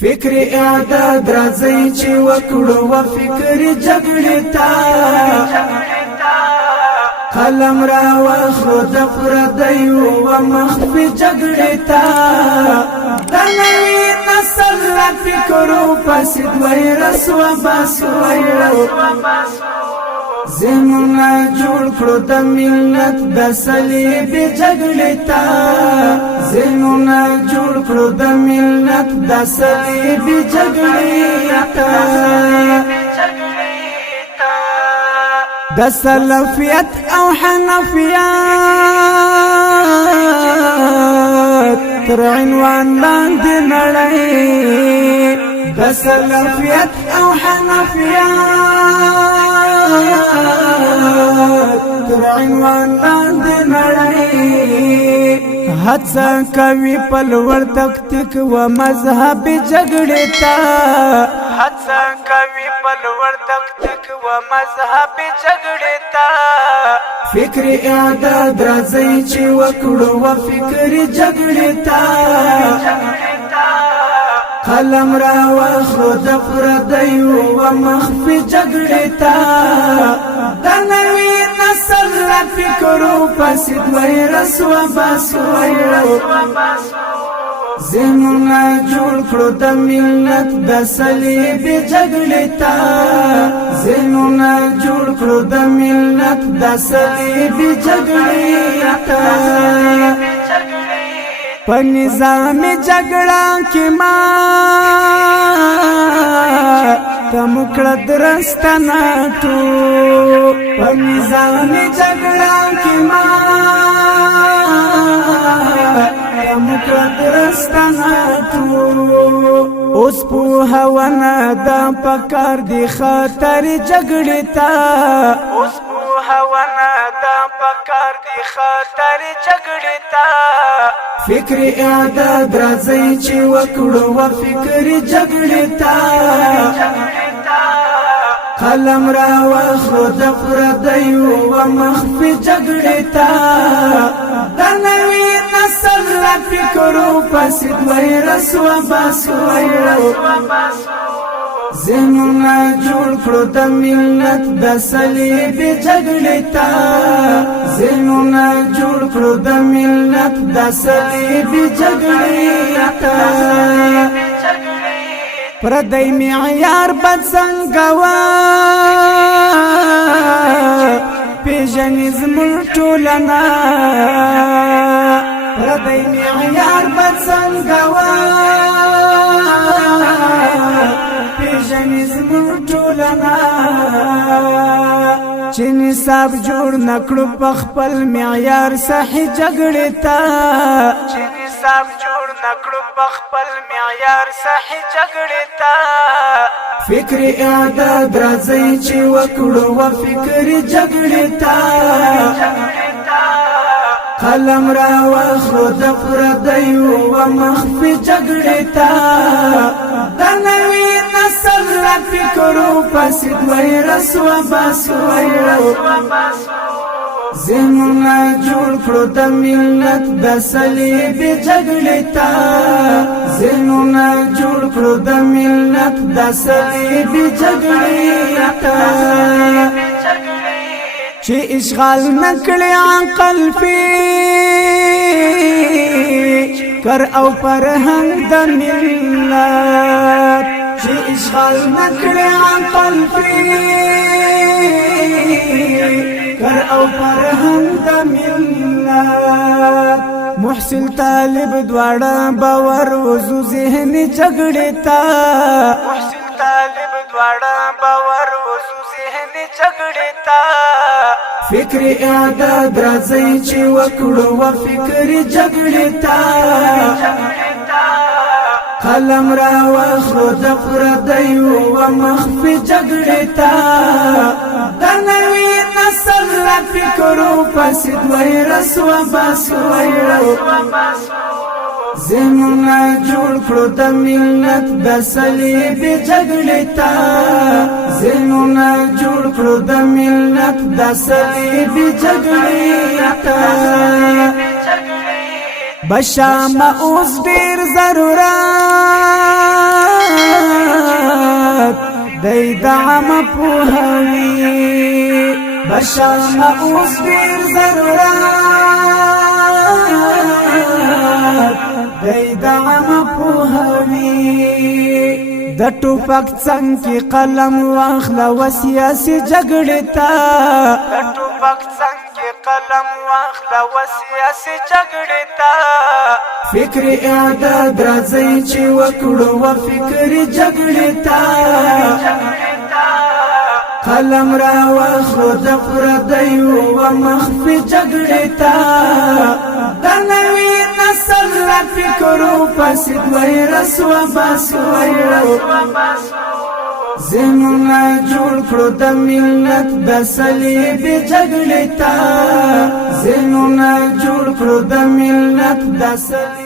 فکر اعداد راځي چې وکړو و فکر جګړې تا قلم را واخلو د پردیو و مخفي جګړې تا د نوي نسل فکرو فاسد ویرس و باسو زمونا جوړ کړو د ملت د صلیب جګړې تا زمونا جوړ کړو د ملت د صلیب جګړې تا د سلفیت او حنفیت تر عنوان لاندې نړۍ د سلفیت او حنفیت تر عنوان لاندې نړۍ هڅه کوي په لوړ تکتیک و مذهب جګړې ته هڅه کوي په لوړ تکتیک و مذهب جګړې ته فکر اعداد راځي چې وکړو و فکر جګړې ته قلم را واخلو د پردیو و مخفي جګړې ته د نوي نسل فکرو فاسد ویرس و باسو زمونا جوړ کړو د ملت د صلیب جګړې ته زمونا جوړ کړو د ملت د صلیب جګړې ته په نظام جګړه کې ما تم کړه درستانه تو په نظام جګړه کې ما تم کړه درستانه تو اوس په هوانه د پکار دی خاطر جګړې تا اوس په هوانه د پکار دی خاطر جګړې تا فکر اعداد راځي چې وکړو و فکر جګړې تا قلم را واخلو د پردیو و مخفي جګړې تا د نوي نسل فکرو فاسد ویرس و باسو زمونا جوړ کړو د ملت د صلیب جګړې تا زمونا جوړ کړو د ملت د صلیب جګړې تا پردی معیار بد څنګه وا پیژنې زموږ ټولنه پردی معیار بد څنګه وا پیژنې زموږ ټولنه چې نصاب جوړ نکړو په خپل معیار صحیح جګړې ته چې نصاب جوړ نکړو په خپل معیار صحیح جګړې ته فکر اعداد راځي چې وکړو و فکر جګړې ته قلم را واخلو د پردیو و مخفي جګړې ته د نوي نسل فکرو فاسد ویرس و باسو زمونا جوړ کړو د ملت د صلیب جګړې ته زمونا جوړ کړو د ملت د صلیب جګړې ته چې اشغال نکړي عقل فکر او فرهنګ د ملت چې اشغال نکړي عقل فکر او فرهنګ د ملت محسن طالب دواړه باور وزو ذهن جګړې تا محسن طالب دواړه باور وزو ذهن جګړې تا فکر اعداد راځي چې وکړو و فکر جګړې تا قلم را واخلو د پردیو و مخفي جګړې تا د نوي نسل فکرو فاسد ویرس و باسو زمونا جوړ کړو د ملت د صلیب جګړې تا زمونا جوړ کړو د ملت د صلیب جګړې تا بشام اوس ډیر ضرورت دی د عام پوهوي بشام اوس ډیر ضرورت دی د عام پوهوي د ټوپک څنګ کې قلم واخله و سیاسي جګړې ته د ټوپک څنګ کې قلم واخله و سیاسي جګړې ته فکر اعداد راځي چې وکړو و فکر جګړې ته قلم را واخلو د پردیو و مخفي جګړې ته د نوي نسل لا فکرو فاسد ویرس و باسو ذهنونه جوړ کړو د ملت د صلیبي جګړې ته ذهنونه جوړ کړو د ملت د صلیبي